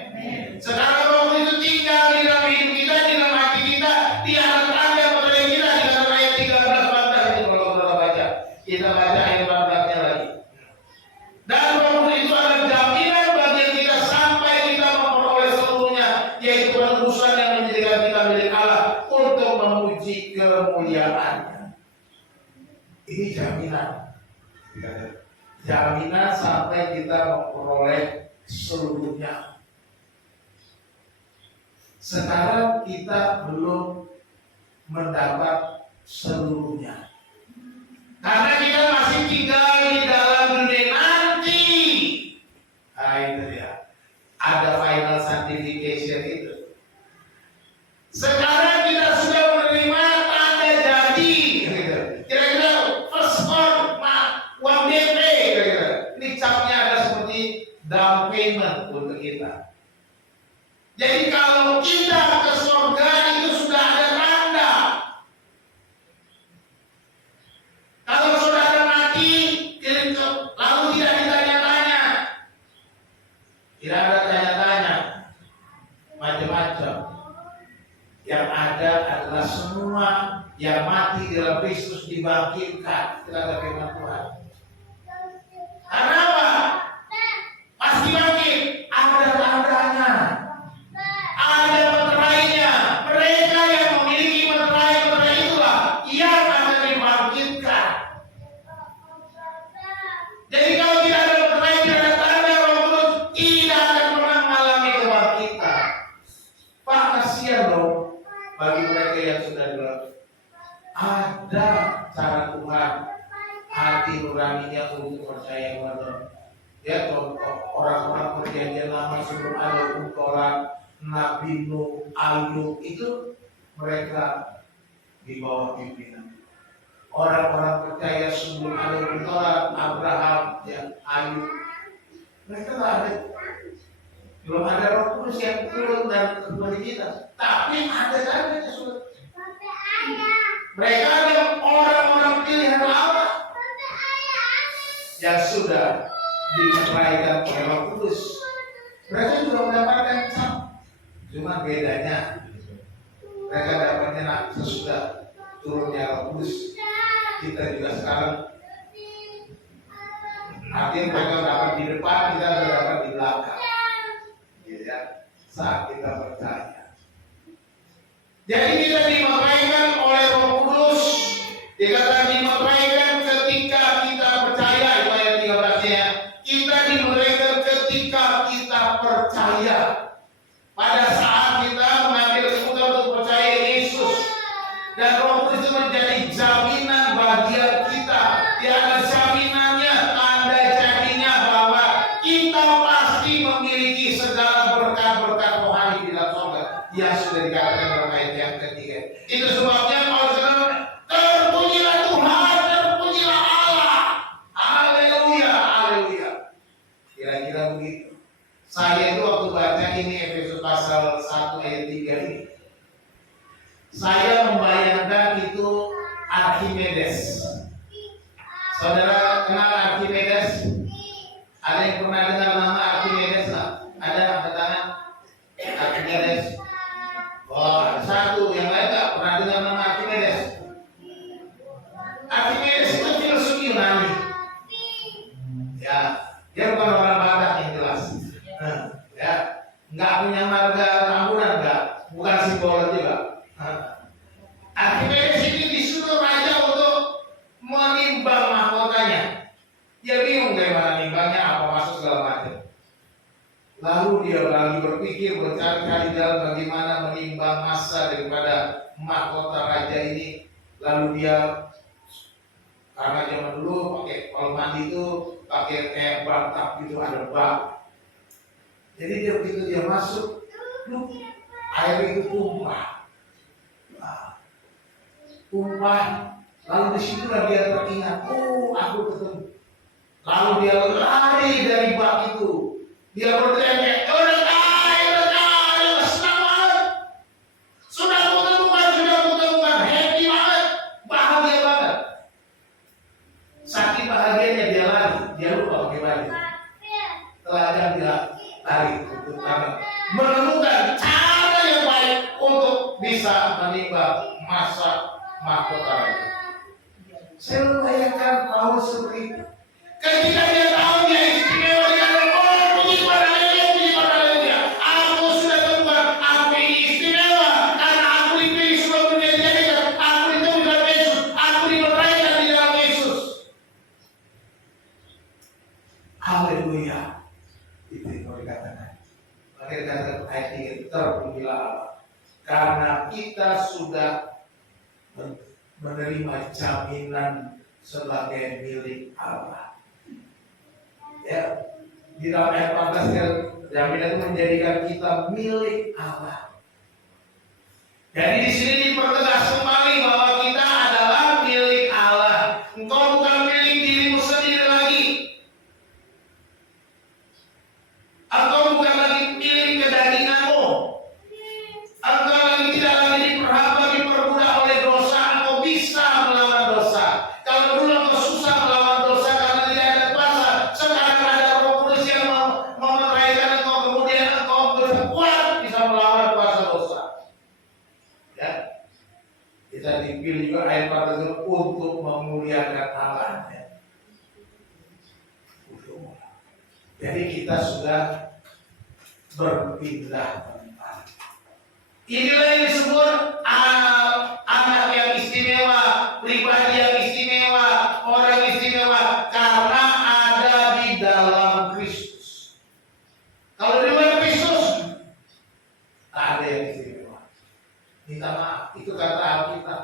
Sekarang Roh Kudus itu tinggal di dalam hidup kita, di dalam hati kita, di dalam tanda pada kita, di dalam ayat 13 14 itu kalau kita baca. Kita baca ayat 14-nya lagi. Dan Roh Kudus itu adalah jaminan bagi kita sampai kita memperoleh seluruhnya, yaitu penebusan yang menjadikan kita milik Allah untuk memuji kemuliaannya. Ini jaminan. Jaminan sampai kita memperoleh seluruhnya. Sekarang kita belum mendapat seluruhnya, karena kita masih tinggal di dalam dunia nanti. Nah itu dia, ada final sanctification itu. Sekarang kita sudah menerima tanda jadi, kira-kira first one DP, kira-kira. Ini capnya ada seperti down payment untuk kita. Jadi kalau kita ke surga itu sudah ada tanda. Kalau saudara mati, lalu tidak ditanya-tanya, tidak ada tanya-tanya, macam-macam. Yang ada adalah semua yang mati di dalam Kristus dibangkitkan. Tidak ada firman Tuhan. Karena apa? Pasti bangkit. Ada tandanya. Ada meterainya. Mereka yang memiliki meterai itulah yang akan dibangkitkan. Jadi kalau tidak ada meterai, tidak ada tanda Roh Kudus, tidak akan pernah mengalami kebangkitan. Pak, kasihan loh bagi mereka yang sudah gelap. Ada cara Tuhan, hati nuraninya untuk percaya kepada. Ya, contoh orang-orang perjanjian lama sebelum ada Untolan, Nabi Nuh, Ayub, itu mereka di bawah pimpinan. Orang-orang percaya sebelum ada Untolan, Abraham, ya, Ayub, mereka nggak ada. Belum ada Roh Kudus yang turun dan kepada kita. Tapi ada tandanya sudah. Mereka adalah orang-orang pilihan Allah yang sudah dipercayakan oleh Roh Kudus. Mereka juga mendapatkan cap. Cuma bedanya mereka dapatnya sesudah turunnya Roh Kudus. Kita juga sekarang, artinya mereka dapat di depan, kita dapat di belakang. Gitu ya, saat kita percaya. Jadi kita dimeteraikan oleh Roh Kudus. Dikatakan dimeteraikan ketika kita percaya. Itu ayat 13-nya. Kita dimeteraikan ketika kita percaya. Pada saat kita mengambil keputusan untuk percaya Yesus, dan Roh Kudus itu menjadi jaminan bagian kita. Dia ada jaminannya, tanda jadinya bahwa kita pasti memiliki segala berkat-berkat rohani di dalam surga yang sudah dikatakan dalam ayat yang ketiga. Itu sebabnya Paulus bilang, terpujilah Tuhan, terpujilah Allah. Haleluya, haleluya. Saudara kenal Archimedes? Ada yang pernah dengar nama Archimedes nggak? Ada angkat tangan? Archimedes. Oh, ada satu. Yang lain nggak pernah dengar nama Archimedes? Archimedes itu filsuf Yunani. Ya, dia bukan orang Batak yang jelas. Ya, nggak punya marga Tambunan, nggak, bukan psikolog juga. Archimedes ini disuruh raja untuk menimbang mahkotanya. Dia bingung dari mana nimbangnya, apa masuk segala macam. Lalu dia lagi berpikir bercari-cari jalan bagaimana menimbang massa daripada mahkota raja ini. Lalu dia, karena zaman dulu pakai kalau mandi itu pakai kayak bathtub gitu, ada bak. Jadi dia begitu dia masuk, air itu tumpah. Tumpah. Lalu disitulah dia teringat, oh aku ketemu. Lalu dia lari dari bak itu. Dia berteriak, senang banget. Sudah kutemukan, happy banget, bahagia banget. Saking bahagianya dia lari, dia lupa bagaimana. Telah dia lari untuk menemukan cara yang baik untuk bisa menimbang masa mahkota raja. Saya membayangkan Paulus seperti itu. Ketika dia tahu dia istimewa, dia bilang, puji Haleluya. Aku sudah temukan, aku ini istimewa karena aku dipilih sebelum dunia dijadikan. Aku ditemukan dalam Yesus, aku dipercaya di dalam Yesus. Haleluya. Itu yang mau dikatakan. Maka dikatakan ayat ini, terpujilah Allah. Karena kita sudah menerima jaminan sebagai milik Allah. Ya, di dalam ayat 14 jaminan itu menjadikan kita milik Allah. Jadi di sini dipertegas kembali bahwa kita adalah milik Allah. Engkau bukan milik dirimu sendiri lagi. Engkau bukan lagi milik kedaginganmu. Engkau lagi tidak lagi diperbudak oleh dosa. Engkau bisa melawan dosa. Kalau dulu engkau susah melawan dosa karena tidak ada kuasa, sekarang ada Roh Kudus yang memeraikan engkau, kemudian engkau kuat bisa melawan kuasa dosa. Ya, kita dipilih juga ayat 14 untuk memuliakan Allah. Ya. Jadi kita sudah berpindah tempat. Inilah yang disebut anak yang istimewa, pribadi yang istimewa, orang istimewa karena ada di dalam Kristus. Kalau di luar Kristus, tak ada yang istimewa. Minta maaf, itu kata Alkitab.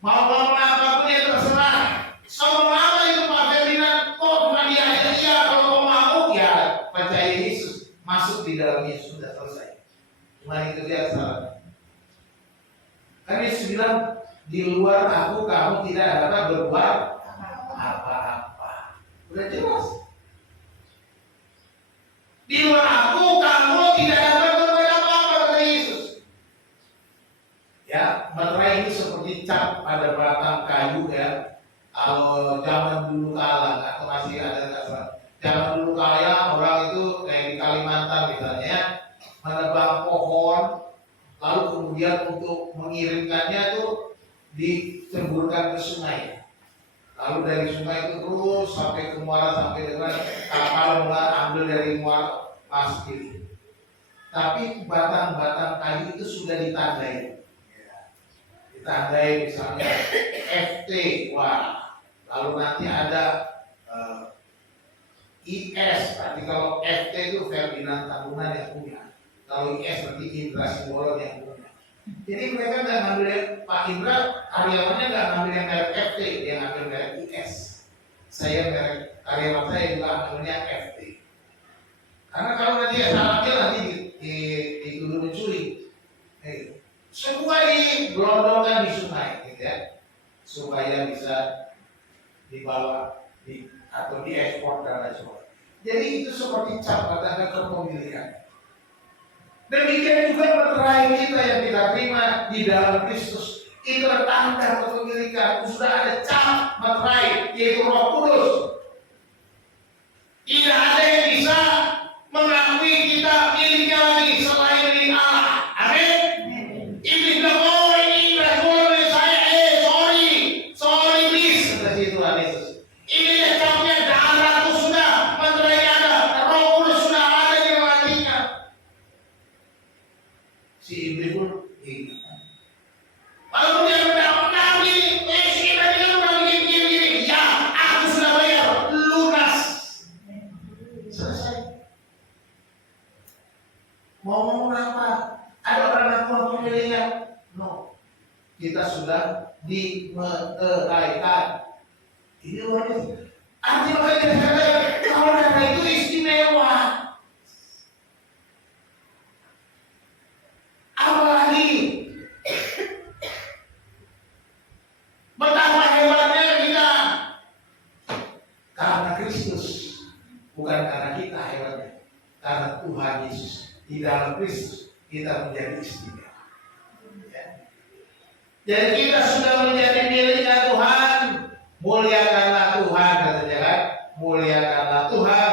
Mau ngomong apapun ya terserah. Sombong apa itu Pak Ferdinand? Kok cuma dia aja? Iya, kalau kau mau ya percaya Yesus, masuk di dalam Yesus, sudah selesai. Cuma itu dia salah. Kan Yesus bilang, di luar aku kamu tidak dapat berbuat apa-apa. Udah jelas. Di luar aku kamu tidak dapat berbuat apa-apa, kata Yesus. Ya, materai ini seperti cap pada batang kayu ya. Kalau zaman dulu kala, atau masih ada dasar. Zaman dulu kala orang itu kayak di Kalimantan misalnya, menebang pohon, lalu kemudian untuk mengirimkannya tuh diceburkan ke sungai. Lalu dari sungai itu terus sampai ke muara, sampai dengan kapal ambil dari muara masuk kiri. Tapi batang-batang kayu itu sudah ditandai. Ditandai misalnya FT, wah. Lalu nanti ada IS, berarti kalau FT itu Ferdinand Tambunan yang punya. Kalau IS berarti Indra Simbolon yang punya. Jadi mereka nggak ngambil Pak Indra, karyawannya nggak ngambil yang merek FT, dia ngambil merek IS. Saya merek karyawan saya juga ambilnya FT. Karena kalau nanti salah ambil nanti dituduh mencuri. Semua digelondongkan di sungai, gitu ya, supaya bisa dibawa atau diekspor dan lain sebagainya. Jadi itu seperti cap tanda kepemilikan. Demikian juga materai kita yang kita terima di dalam Kristus, itu tanda kepemilikan. Sudah ada cap materai, yaitu Roh Kudus. Tidak ada yang bisa mengakui kita miliknya lagi selain milik Allah. Amin. Iblis bilang, oh ini Iblis, boleh saya, sorry please. Kata si Tuhan Yesus. Ini yang capnya darahku sudah, materai ada, Roh Kudus sudah ada di hatinya. Si Iblis pun ingat. Lalu dia bilang, nah gini, si Iblis kan udah begini. Ya, aku sudah bayar, lunas. Selesai. Mau ngomong apa? Ada orang yang mau memilihnya? No. Kita sudah dimeteraikan. Ini luar biasa. Arti makanya kalau darah itu istimewa. Apalagi betapa hebatnya kita karena Kristus, bukan karena kita hebatnya, karena Tuhan Yesus. Di dalam Kristus kita menjadi istimewa. Ya. Jadi kita sudah menjadi miliknya Tuhan. Muliakanlah Tuhan, katanya kan? Muliakanlah Tuhan.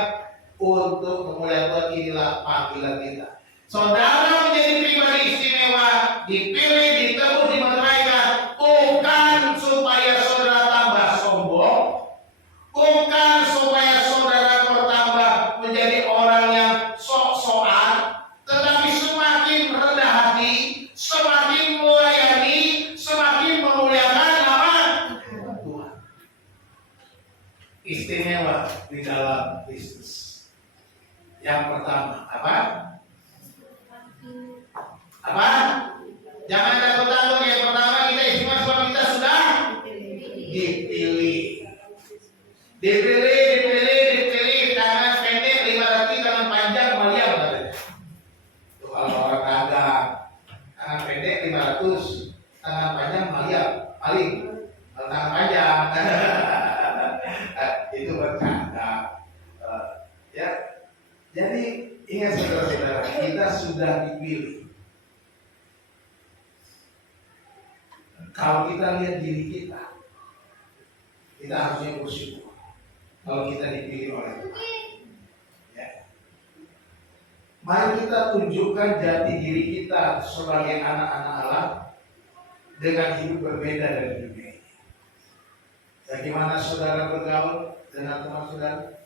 Untuk kemuliaan Tuhan inilah panggilan kita. Saudara menjadi pribadi istimewa, dipilih, ditebus, dimeteraikan, bukan supaya saudara tambah sombong, bukan supaya saudara bertambah menjadi orang yang sok-sokan, tetapi semakin rendah hati, semakin melayani, semakin memuliakan nama Tuhan. Istimewa di dalam Kristus. Yang pertama, apa? Apa? Jangan takut-takut. Yang pertama, kita istimewa sebab kita sudah dipilih. Dipilih. Tangan pendek, 500, tangan panjang, Maria katanya. Tuh, kalau orang dagang, tangan pendek 500, tangan panjang Maria, paling tangan panjang. Itu bercanda. Ya. Jadi ingat saudara-saudara, kita sudah dipilih. Kalau kita lihat diri kita harusnya bersyukur kalau kita dipilih oleh Tuhan. Ya. Mari kita tunjukkan jati diri kita sebagai anak-anak Allah dengan hidup berbeda dari dunia ini. Bagaimana saudara bergaul dengan teman saudara?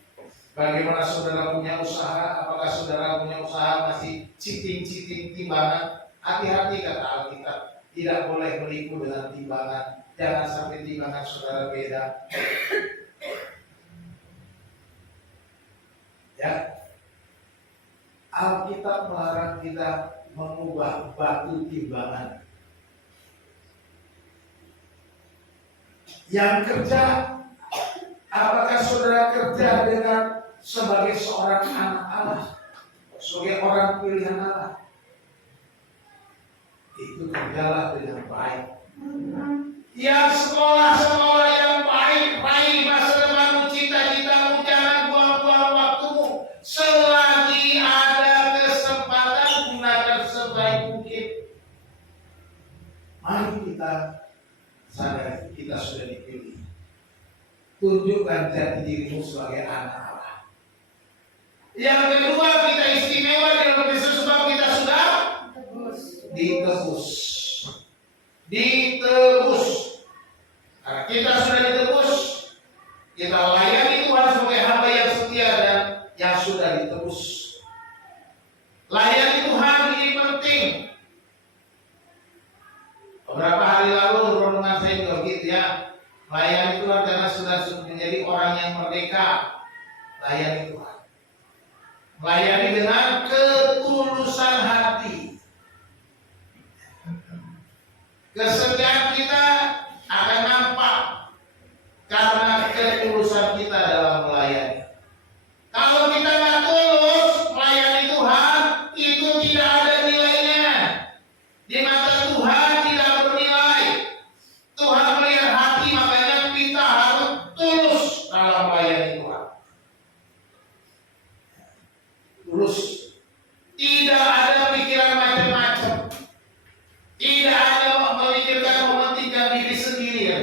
Bagaimana saudara punya usaha? Apakah saudara punya usaha masih citing timbangan? Hati-hati kata Alkitab, tidak boleh menipu dengan timbangan. Jangan sampai timbangan saudara beda. Ya, Alkitab melarang kita mengubah batu timbangan. Yang kerja, apakah saudara kerja dengan sebagai seorang anak Allah, sebagai orang pilihan Allah? Itu kerjalah dengan baik. Yang sekolah yang baik, raih masa depanmu, cita-citamu, jangan buang-buang waktumu. Selagi ada kesempatan, gunakan sebaik mungkin. Mari kita sadari kita sudah dipilih. Tunjukkan jati dirimu sebagai anak Allah. Yang kedua, kita istimewa di dalam Kristus sebab kita sudah ditebus. Karena kita sudah ditebus, kita layani Tuhan sebagai hamba yang setia dan yang sudah ditebus. Layani Tuhan ini penting. Beberapa hari lalu renungan saya juga gitu ya. Layani Tuhan karena sudah menjadi orang yang merdeka. Layani Tuhan. Melayani dengan ketulusan hati. Kesetiaan kita akan nampak karena ketulusan kita dalam melayani. Kalau kita nggak tulus melayani Tuhan, itu tidak ada nilainya. Di mata Tuhan tidak bernilai. Tuhan melihat hati, makanya kita harus tulus dalam melayani Tuhan. Tulus. Tidak ada pikiran macam-macam. Tidak ada memikirkan mementingkan diri sendiri ya.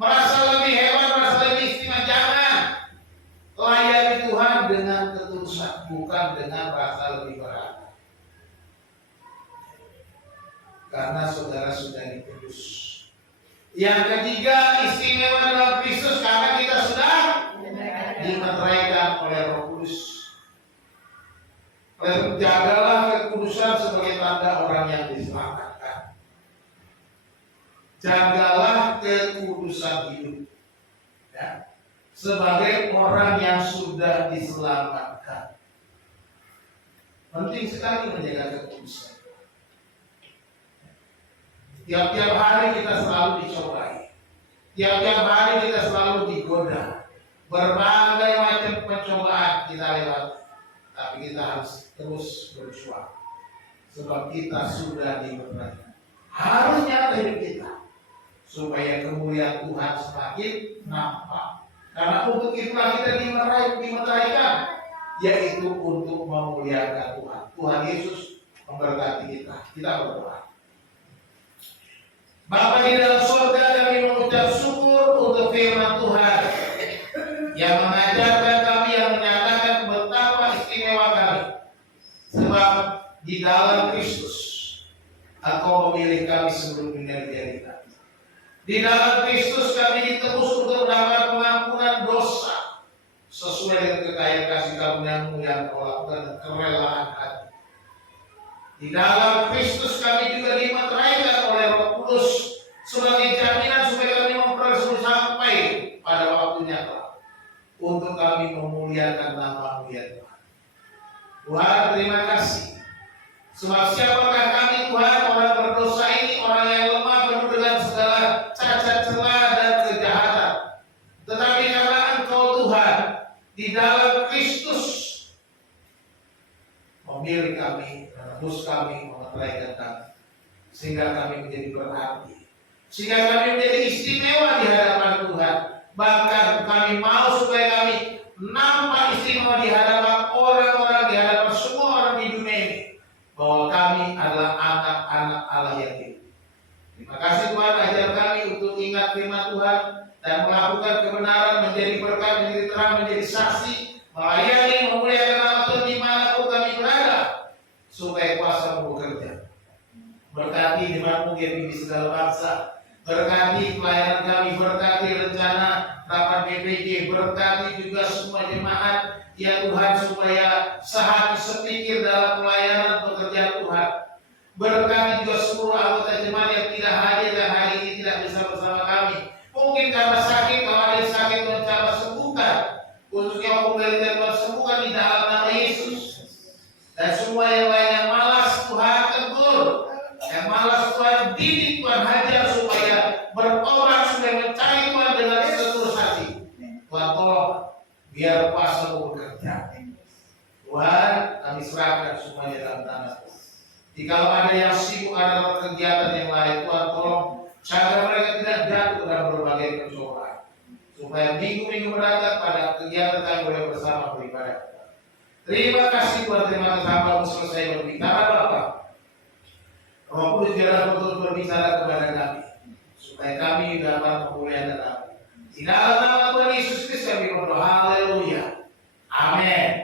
Merasa lebih hebat karena saudara sudah ditebus. Yang ketiga, istimewa dalam Kristus karena kita sudah dimeteraikan oleh Roh Kudus. Jagalah kekudusan sebagai tanda orang yang diselamatkan. Jagalah kekudusan hidup, ya, sebagai orang yang sudah diselamatkan. Penting sekali menjaga kekudusan. Tiap-tiap hari kita selalu dicobai. Tiap-tiap hari kita selalu digoda. Berbagai macam pencobaan kita lewati. Tapi kita harus terus berjuang. Sebab kita sudah dimeteraikan. Harus nyata hidup kita. Supaya kemuliaan Tuhan semakin nampak. Karena untuk itulah kita dimeteraikan. Yaitu untuk memuliakan Tuhan. Tuhan Yesus memberkati kita. Kita berdoa. Bapa di dalam surga, kami mengucap syukur untuk firman Tuhan yang mengajarkan kami, yang menyatakan betapa istimewa kami. Sebab di dalam Kristus Engkau memilih kami sebelum dunia dijadikan. Di dalam Kristus kami ditebus untuk mendapat pengampunan dosa sesuai dengan kekayaan kasih karunia-Mu yang Kau lakukan dan kerelaan hati. Di dalam Kristus kami juga dimeteraikan oleh Roh Kudus sebagai jaminan supaya kami memperoleh sampai pada waktunya kelak untuk kami memuliakan nama-Mu ya Tuhan. Tuhan, terima kasih. Sebab siapakah kami Tuhan, orang berdosa ini, orang yang lemah, penuh dengan segala cacat celah dan kejahatan. Tetapi karena Engkau Tuhan di dalam Kristus memilih kami, menebus kami, memeteraikan kami, sehingga kami menjadi berarti, sehingga kami menjadi istimewa di hadapan Tuhan. Bahkan kami mau supaya kami nampak istimewa di hadapan orang-orang, di hadapan semua orang di dunia ini, bahwa kami adalah anak-anak Allah yang hidup. Terima kasih Tuhan, ajar kami untuk ingat firman Tuhan dan melakukan kebenaran, menjadi berkat, menjadi terang, menjadi saksi, melayani, memuliakan nama Tuhan dimanapun kami berada, supaya kuasa-Mu bekerja. Berkati firman-Mu di segala bangsa, berkati pelayanan kami, berkati rencana rapat BPJ, berkati juga semua jemaat ya Tuhan, supaya sehati sepikir dalam pelayanan pekerjaan Tuhan. Berkati juga seluruh anggota jemaat yang tidak hadir dan hari ini tidak bisa bersama kami, mungkin karena sakit. Kalau ada yang sakit Tuhan coba sembuhkan, khususnya orang yang Tuhan sembuhkan di dalam nama Yesus. Dan semua yang lain yang malas Tuhan tegur, yang malas Tuhan didik, Tuhan hajar supaya bertobat, supaya mencari Tuhan dengan seluruh hati. Tuhan tolong biar kuasa-Mu bekerja. Tuhan, kami serahkan semuanya dalam tangan Tuhan. Jika ada yang sibuk ada kegiatan yang lain, Tuhan tolong jaga mereka tidak jatuh dalam berbagai pencobaan, supaya minggu-minggu mendatang pada kegiatan kami boleh bersama beribadah. Terima kasih Tuhan, terima kasih hamba-Mu selesai berbicara Bapa. Roh Kudus biarlah betul berbicara kepada kami, supaya kami dapat memuliakan nama. Di dalam nama Tuhan Yesus Kristus kami berdoa. Haleluya. Amin.